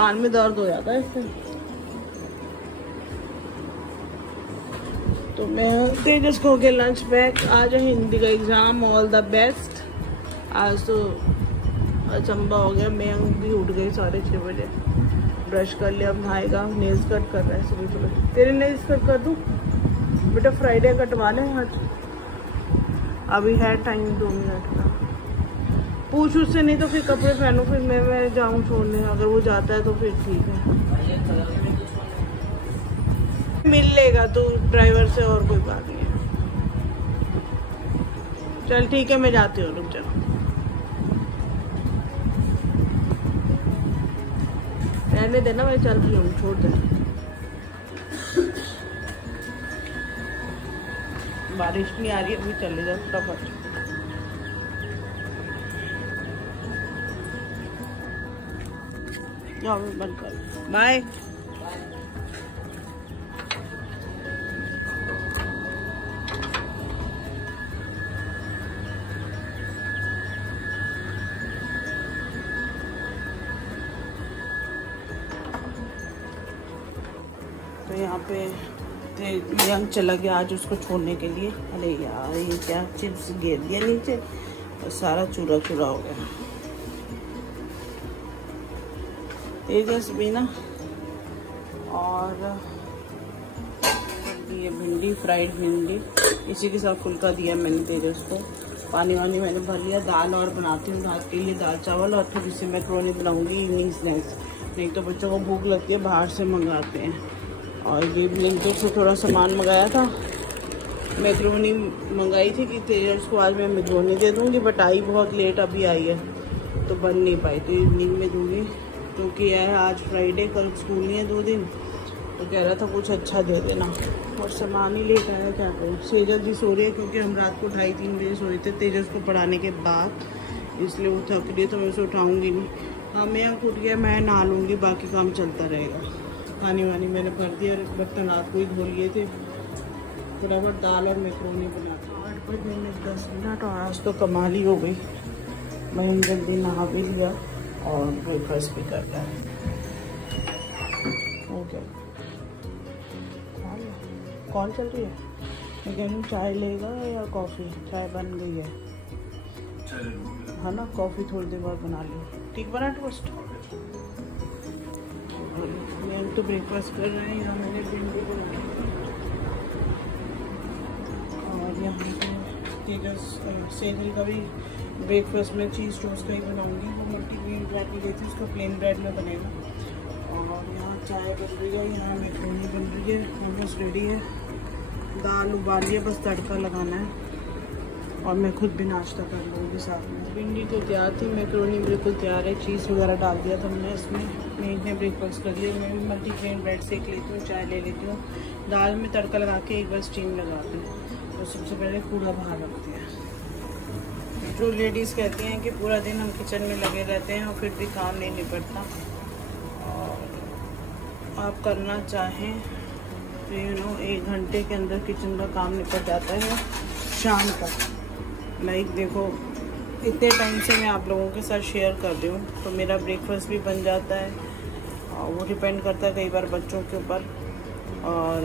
कान में दर्द हो जाता है इससे। तो मैं तेजस को हो गया लंच पैक। आज है हिंदी का एग्जाम, ऑल द बेस्ट। आज तो अचंबा हो गया, मैं भी उठ गई 6:30 बजे, ब्रश कर लिया, अब नहाएगा। नेल्स कट कर रहा है सुबह सुबह। तेरे नेल्स कट कर दूँ बेटा? फ्राइडे कटवा लें आज, अभी है टाइम 2 मिनट का। पूछ उससे, नहीं तो फिर कपड़े पहनूं, फिर मैं जाऊं छोड़ने। अगर वो जाता है तो फिर ठीक है, मिल लेगा तो ड्राइवर से, और कोई बात नहीं है। चल ठीक है, मैं जाती हूँ, रुक जाओ। रहने देना, मैं चल रही हूँ, छोड़ दे। बारिश नहीं आ रही है, अभी चले जाओ फटाफट। जाओ बंद कर, बाय। तो यहाँ पे यंग चला गया आज उसको छोड़ने के लिए। अरे यार ये क्या चिप्स गिर दिया नीचे और सारा चूरा चूरा हो गया। तेजस भी ना, और ये भिंडी, फ्राइड भिंडी, इसी के साथ फुल्का दिया मैंने तेजस को। पानी वानी मैंने भर लिया। दाल और बनाती हूँ रात के लिए, दाल चावल, और थोड़ी सी मैक्रोनी बनाऊंगी इवनिंग स्नैक्स। नहीं तो बच्चों को भूख लगती है, बाहर से मंगाते हैं। और ये ब्लिंकिट से थोड़ा सामान मंगाया था, मैक्रोनी मंगाई थी कि तेजस को आज मैं मैक्रोनी दे दूँगी, बट आई बहुत लेट अभी आई है तो बन नहीं पाई, तो इवनिंग में दूँगी। क्योंकि यह है आज फ्राइडे, कल स्कूल नहीं है 2 दिन, तो कह रहा था कुछ अच्छा दे देना, और सामान ही लेकर आया। क्या करूँ, सेजल जी सो रही है क्योंकि हम रात को 2:30-3 बजे सोए थे तेजस को पढ़ाने के बाद, इसलिए वो थक रही है, तो मैं उसे उठाऊँगी नहीं। हाँ मैं यहाँ उठ गया, मैं नहा लूँगी, बाकी काम चलता रहेगा। पानी वानी मैंने भर दिया, और बर्तन रात को ही धो लिए थे। बराबर दाल और मैक्रोनी बना 8 बजे में 10 मिनट, और आज तो कमाल ही हो गई। मैं जल्दी नहा भी लिया और ब्रेकफास्ट भी कर लिया। ओके, कौन चल रही है? मैं कह रही हूँ चाय लेगा या कॉफ़ी? चाय बन गई है ना, कॉफ़ी थोड़ी देर बाद बना ली। ठीक बना टोस्ट? मैं तो ब्रेकफास्ट कर रहे हैं। यहाँ मैंने भिंडी बनाई, और यहाँ पे तेजस सेजल का भी ब्रेकफास्ट में चीज़ टोस्ट का ही बनाऊँगी। वो मल्टीग्रेन ब्रेड नहीं देती, उसको प्लेन ब्रेड में बनेगा। और यहाँ चाय बन रही है, यहाँ मैक्रोनी बन रही है, बस रेडी है। दाल उबाल लिया, बस तड़का लगाना है, और मैं खुद भी नाश्ता कर लूँगी साथ में। भिंडी तो तैयार थी, मैक्रोनी बिल्कुल तैयार है, चीज़ वगैरह डाल दिया था हमने इसमें। मैं इतने ब्रेकफास्ट कर लिया। मैं भी मल्टीग्रेन ब्रेड सेक लेती हूँ, चाय ले लेती हूँ, दाल में तड़का लगा के एक बार स्टीम लगाती हूँ, तो सबसे पहले कूड़ा बाहर रखती है। जो लेडीज़ कहती हैं कि पूरा दिन हम किचन में लगे रहते हैं और फिर भी काम नहीं निपटता, और आप करना चाहें तो 1 घंटे के अंदर किचन का काम निपट जाता है शाम तक। लाइक देखो, इतने टाइम से मैं आप लोगों के साथ शेयर कर रही हूँ, तो मेरा ब्रेकफास्ट भी बन जाता है, और वो डिपेंड करता है कई बार बच्चों के ऊपर। और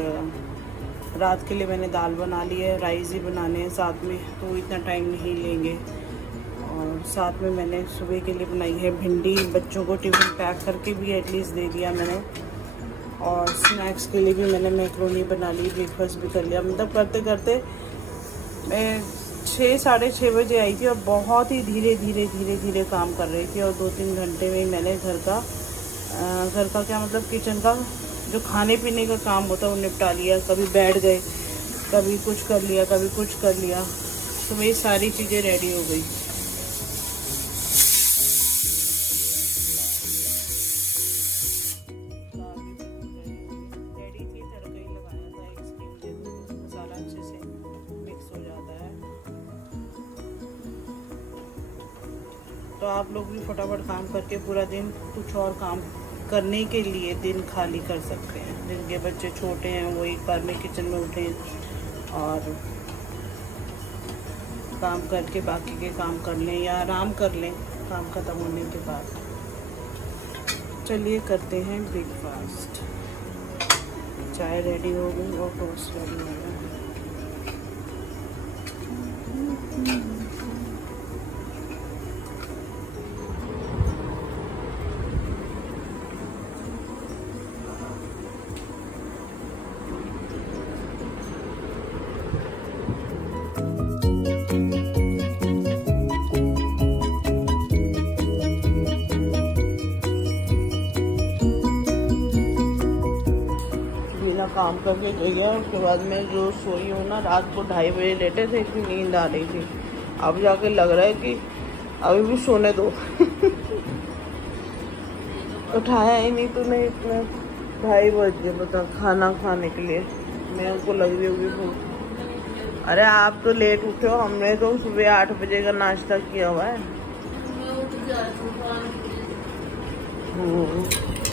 रात के लिए मैंने दाल बना ली है, राइस ही बनाने हैं साथ में, तो इतना टाइम नहीं लेंगे। और साथ में मैंने सुबह के लिए बनाई है भिंडी, बच्चों को टिफ़िन पैक करके भी एटलीस्ट दे दिया मैंने, और स्नैक्स के लिए भी मैंने मैक्रोनी बना ली, ब्रेकफास्ट भी कर लिया। मतलब करते करते मैं 6 साढ़े 6 बजे आई थी, और बहुत ही धीरे धीरे काम कर रही थी, और 2-3 घंटे में मैंने घर का क्या मतलब किचन का जो खाने पीने का काम होता है वो निपटा लिया। कभी बैठ गए, कभी कुछ कर लिया, कभी कुछ कर लिया, तो मेरी सारी चीज़ें रेडी हो गई। तो आप लोग भी फटाफट काम करके पूरा दिन कुछ और काम करने के लिए दिन खाली कर सकते हैं। जिनके बच्चे छोटे हैं वो एक बार में किचन में उठें और काम करके बाकी के काम कर लें, या आराम कर लें काम ख़त्म होने के बाद। चलिए करते हैं ब्रेकफास्ट। चाय रेडी हो गई और टोस्ट रेडी हो गया। काम करके गई है। उसके बाद में जो सोई हूँ ना, रात को 2:30 बजे लेटे थे, इतनी नींद आ रही थी। अब जाके लग रहा है कि अभी भी सोने दो। उठाया ही नहीं तूने, इतना 2:30 बज गए बता खाना खाने के लिए। मैं उनको लग रही होगी भूख। अरे आप तो लेट उठे हो, हमने तो सुबह 8 बजे का नाश्ता किया हुआ है।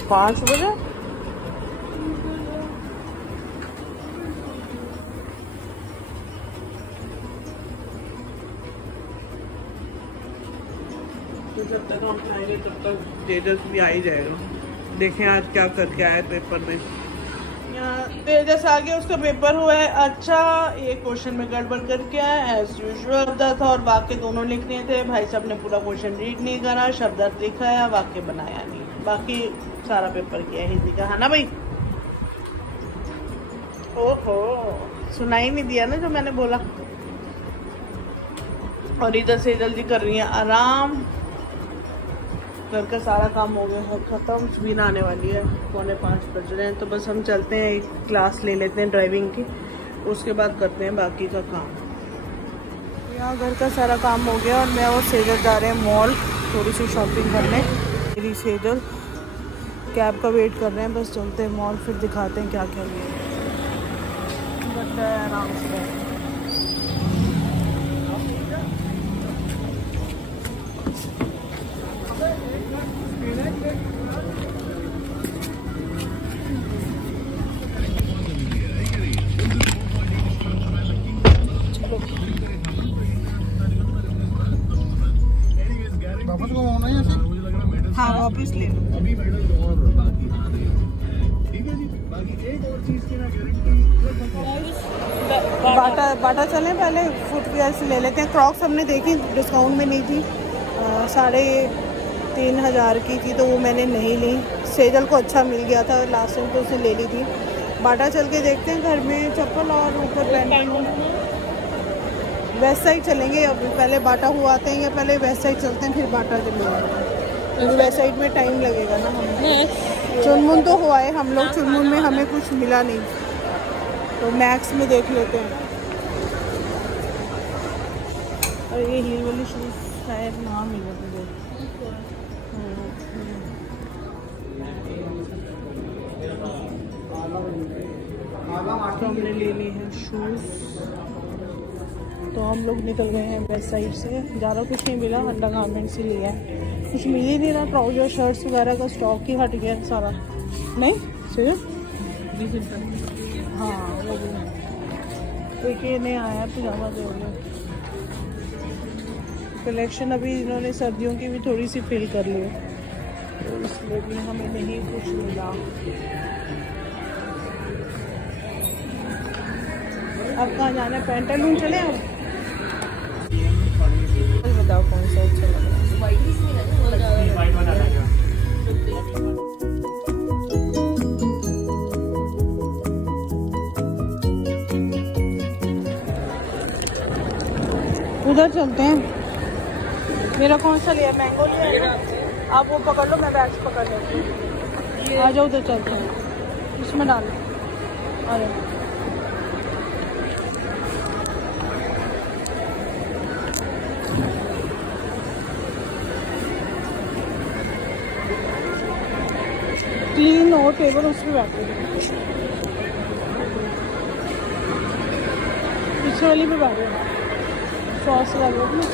5 बजे तो जब तक हम खाएंगे तब तक तेजस भी आ ही जाएगा। देखें आज क्या करके आया पेपर में। यहाँ तेजस आ गया, उसका पेपर हुआ है अच्छा। एक क्वेश्चन में गड़बड़ करके आया एज यूजुअल था, और वाक्य दोनों लिखने थे। भाई साहब ने पूरा क्वेश्चन रीड नहीं करा, शब्दार्थ लिखाया, वाक्य बनाया नहीं। बाकी सारा पेपर किया हिंदी का, है ना भाई? ओहो, सुनाई नहीं दिया ना जो मैंने बोला। और इधर से जल्दी कर रही है आराम। घर का सारा काम हो गया है ख़त्म। सुबीन आने वाली है, 4:45 बज रहे हैं। तो बस हम चलते हैं, एक क्लास ले लेते हैं ड्राइविंग की, उसके बाद करते हैं बाकी का काम। यहाँ घर का सारा काम हो गया और मैं और सेजल जा रहे हैं मॉल थोड़ी सी शॉपिंग करने। मेरी सेजल कैब का वेट कर रहे हैं। बस चलते हैं मॉल, फिर दिखाते हैं क्या क्या लिया। लगता है आराम से हाँ वापस ले लो। अभी और बाकी ठीक है जी। बाकी एक और चीज की ना गारंटी बाटा चलें, पहले फुटवेयर से ले लेते हैं। क्रॉक्स हमने देखी, डिस्काउंट में नहीं थी, 3,500 की थी, तो वो मैंने नहीं ली। सेजल को अच्छा मिल गया था लास्ट टाइम, तो उसने ले ली थी। बाटा चल के देखते हैं, घर में चप्पल और ऊपर पैंट। वेस्ट साइड चलेंगे, अब पहले बाटा हुआ आते हैं या पहले वेस्ट साइड चलते हैं फिर बाटा चलेंगे, क्योंकि वेस्ट साइड में टाइम लगेगा ना। हमें चुनमुन तो हुआ है, हम लोग चुनमुन में हमें कुछ मिला नहीं, तो मैक्स में देख लेते हैं। और ये हील वाली शूज़ शायद ना मिले मुझे। तो हमने ले ली है शूज़, तो हम लोग निकल गए हैं वेस्ट साइड से। ज़्यादा कुछ नहीं मिला, अंडर गारमेंट से लिया है, कुछ मिल ही नहीं रहा। ट्राउजर शर्ट्स वगैरह का स्टॉक ही हट गया सारा। नहीं सिर्फ हाँ वो भी एक ये नहीं आया पजामा जो कलेक्शन। अभी इन्होंने सर्दियों की भी थोड़ी सी फिल कर ली, तो इसलिए भी हमें नहीं कुछ मिला। अब कहाँ जाना है? पेंटालून चले हम? बताओ कौन सा अच्छा लग रहा है? उधर चलते हैं। मेरा कौन सा लिया? मैंगो लिया है ना? आप वो पकड़ लो, मैं बैग्स पकड़ लेती हूँ। आ जाओ, उधर चलते हैं, इसमें डालो। अरे क्लीन हो टेबल, उस पर बैठे पीछे वाली पे बैठे, सॉस लगा ना।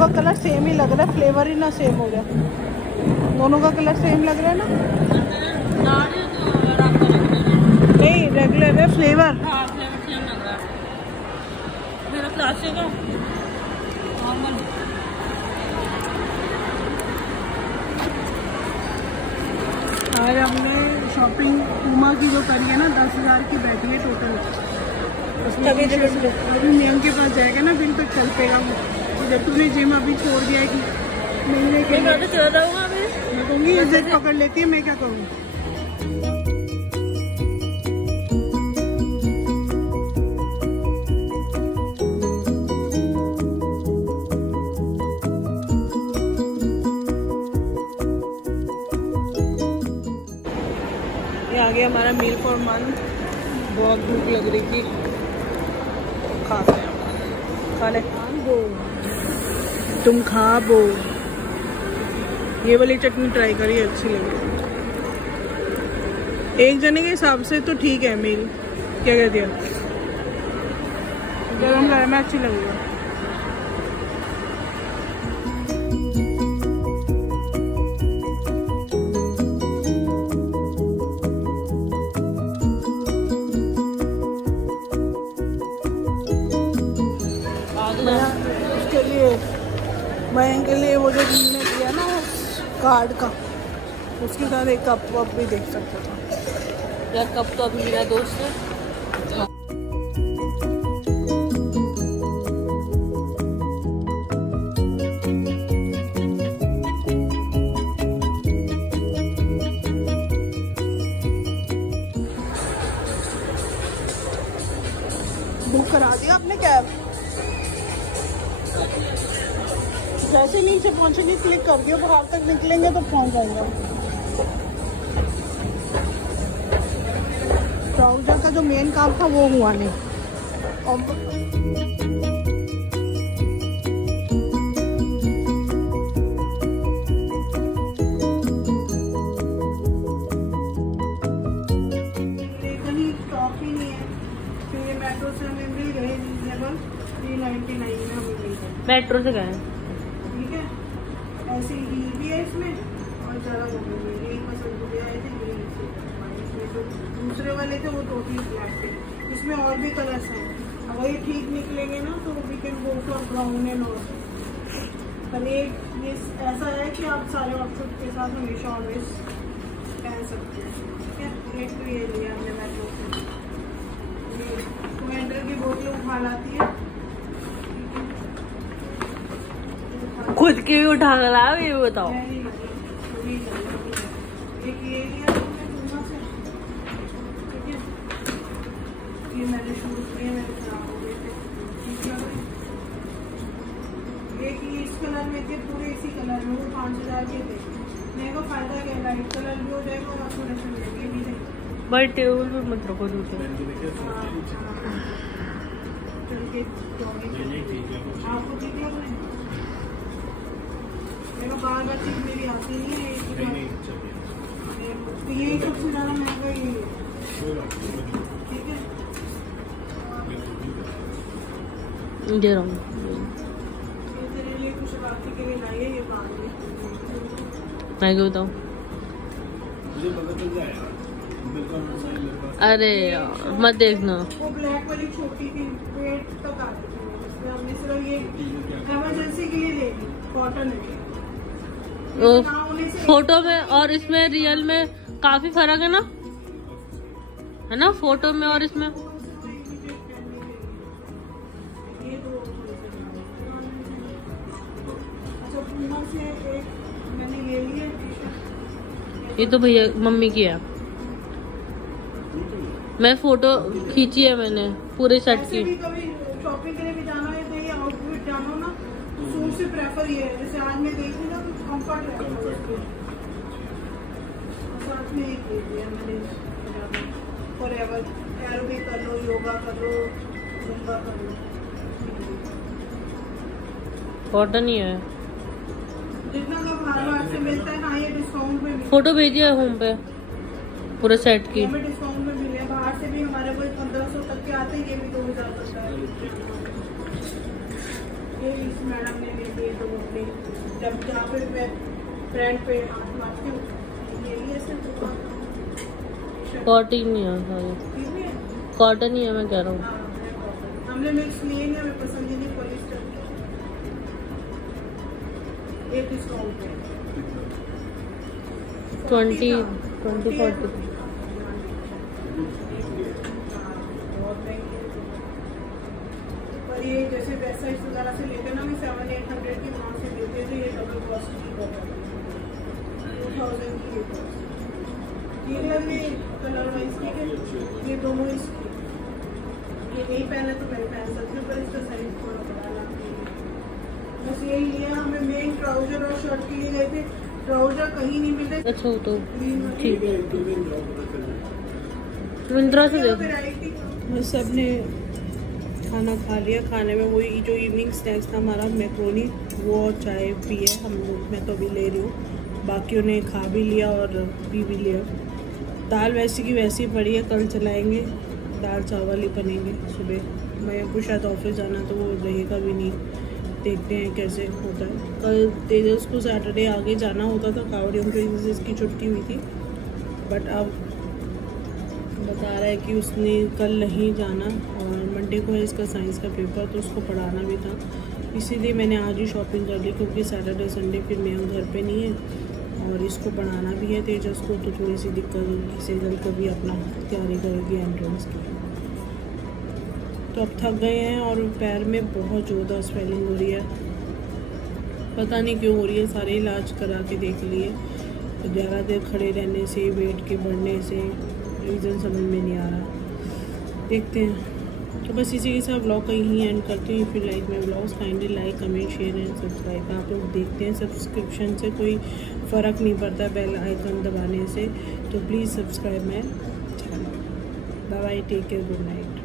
का कलर सेम ही लग रहा है, फ्लेवर ही ना सेम हो गया। दोनों का कलर सेम लग रहा है ना? नहीं रेगुलर है फ्लेवर। हाँ फ्लेवर सेम लग रहा है। मेरा क्लासिक है नॉर्मल। आज हमने शॉपिंग पूमा की जो करी है ना 10,000 की बैठी है टोटल। अभी नियम के पास जाएगा ना बिल तो चल पेगा वो। जब तूने जिम अभी छोड़ दिया है कि महीने के मैं तो चला जाऊँगा अभी। मैं कहूँगी इज्जत पकड़ लेती है, मैं क्या करूँ। आ गया हमारा मील फॉर मंथ। बहुत भूख लग रही थी, खाते हैं खा ले। तुम खा बो। ये वाली चटनी ट्राई करी, अच्छी लगी। एक जने के हिसाब से तो ठीक है मील। क्या कहती है? गरम गरम अच्छी लगेगा। उसके लिए मयंक के लिए वो जो हमने दिया ना कार्ड का, उसके साथ एक कप वप भी देख सकता था यार। कप तो अभी मेरा दोस्त है। बुक करा दिया आपने कैब? जैसे नीचे पहुंचेंगे क्लिक कर दियो, बाहर तक निकलेंगे तो पहुंच जाएंगे। ट्राउजर का जो मेन काम था वो हुआ नहीं। कहीं स्टॉक ही नहीं है, फिर ये मेट्रो से हमें मिल गए रीजनेबल 399 में हमें मिल गए। मेट्रो से गए। ठीक है, ऐसे ही भी है इसमें और ज़्यादा वो भी है। यही पसंद मुझे आए थे, यही इसमें जो दूसरे वाले थे वो टोटली ब्लैक थे। इसमें और भी कलर्स हैं, अगर ये ठीक निकलेंगे ना तो we can go for brown and all. पर एक ये ऐसा है कि आप सारे आउटफिट के साथ हमेशा ऑलवेज पहन सकते हैं। ठीक है, एक तो ये लिया हमने मेट्रो से। ये टमाटर की बोतल उठा लाती है, खुद की भी उठा कर लाओ, ये बताओ। एक ये लिया हमने पूमा से। ठीक है, ये मैंने शूज लिए, मेरे खराब हो गए थे, ठीक लग रहे। एक ये इस कलर में थे, पूरे इसी कलर में, वो 5,000 के थे। मेरे को फायदा क्या, लाइट कलर भी हो जाएगा और थोड़े से महंगे भी थे। भाई टेबल पे मत रखो दूसरे। आपको ठीक लग रहे हैं? मेरे बार बार चीज मेरी आती नहीं है, तो यही सबसे ज्यादा महंगा ही है। ठीक है, दे रहा हूँ। ये तेरे लिए कुछ बाकी के लिए लाई है, ये बात नहीं। मैं क्या बताऊँ? अरे यार मत देखना। वो ब्लैक वाली छोटी थी, पेट तक आती थी, इसलिए हमने सिर्फ ये इमरजेंसी के लिए ले ली। कॉटन है, फोटो में और इसमें रियल में काफी फर्क है ना, है ना? फोटो में और इसमें ये तो भैया मम्मी की है। मैं फोटो खींची है मैंने पूरे सेट की। शॉपिंग के लिए भी जाना है तो ये आउटफिट जानो ना, सूट से प्रेफर ये है। जैसे आज मैं गई थी ना तो कंफर्ट है, साथ में एक ले लिया मैंने फॉरएवर। एरोबिक कर लो, योगा कर लो, जुम्बा कर लो। कॉटन ही है, जितना का बाहर से मिलता है ना, ये डिस्काउंट में। फोटो भेजिए होम पे पूरे सेट की। हमें डिस्काउंट में मिले, बाहर से भी हमारे कोई 1500 तक के आते हैं, ये भी 2000 तक का है। ये इस मैडम ने ले लिए 2 जब जहाँ पे मैं फ्रंट पे हाथ मारती हूँ ये लिए सिर्फ कॉटन नहीं है सारे, कॉटन ही है मैं कह रहा हूँ। हमने मिक्स लिए नहीं, हमें पसंद ही नहीं पॉलिस्टर। एक डिस्काउंट पे 20-40। पर ये जैसे वेबसाइट वगैरह से लेते ना, मैं 700-800 की वहाँ से लेते थे, ये डबल कॉस्ट की 2000 की ये कॉस्ट। ये कलर वाइज की, ये दोनों इसकी, ये नहीं पहने तो मैं पहन सकती हूँ, पर इसका साइज थोड़ा बड़ा लगता है। बस यही लिया। हमें मेन ट्राउजर और शर्ट के लिए गए थे, ट्राउजर कहीं नहीं मिले। अच्छा वो तो ठीक है, मिंत्रा से ले। बस सबने खाना खा लिया। खाने में वही जो इवनिंग स्नैक्स था हमारा, मैक्रोनी, वो और चाय पिए हम लोग। मैं तो अभी ले रही हूँ, बाकियों ने खा भी लिया और पी भी लिया। दाल वैसी की वैसी पड़ी है, कल चलाएंगे, दाल चावल ही बनेंगे सुबह। मैं को शायद ऑफिस जाना तो वो रहेगा भी नहीं, देखते हैं कैसे होता है। कल तेजस को सैटरडे आगे जाना होता था, कावड़ियों की वजह से इसकी छुट्टी हुई थी, बट अब बता रहा है कि उसने कल नहीं जाना और मंडे को है इसका साइंस का पेपर, तो उसको पढ़ाना भी था। इसीलिए मैंने आज ही शॉपिंग कर ली, क्योंकि सैटरडे संडे फिर मैं घर पे नहीं है और इसको पढ़ाना भी है तेजस को, तो थोड़ी सी दिक्कत होगी। सेजल कभी अपना तैयारी करेगी एंट्रेंस की। तो अब थक गए हैं और पैर में बहुत ज़्यादा स्वेलिंग हो रही है, पता नहीं क्यों हो रही है। सारे इलाज करा के देख लिए, तो ज़्यादा देर खड़े रहने से, वेट के बढ़ने से, रीज़न समझ में नहीं आ रहा, देखते हैं। तो बस इसी के साथ व्लॉग का यहीं एंड करती हूँ। फिर like my vlogs kindly like, comment, share and subscribe. आप लोग देखते हैं सब्सक्रिप्शन से कोई फ़र्क नहीं पड़ता बेल आइकन दबाने से, तो please subscribe my channel. Bye bye, take care, good night.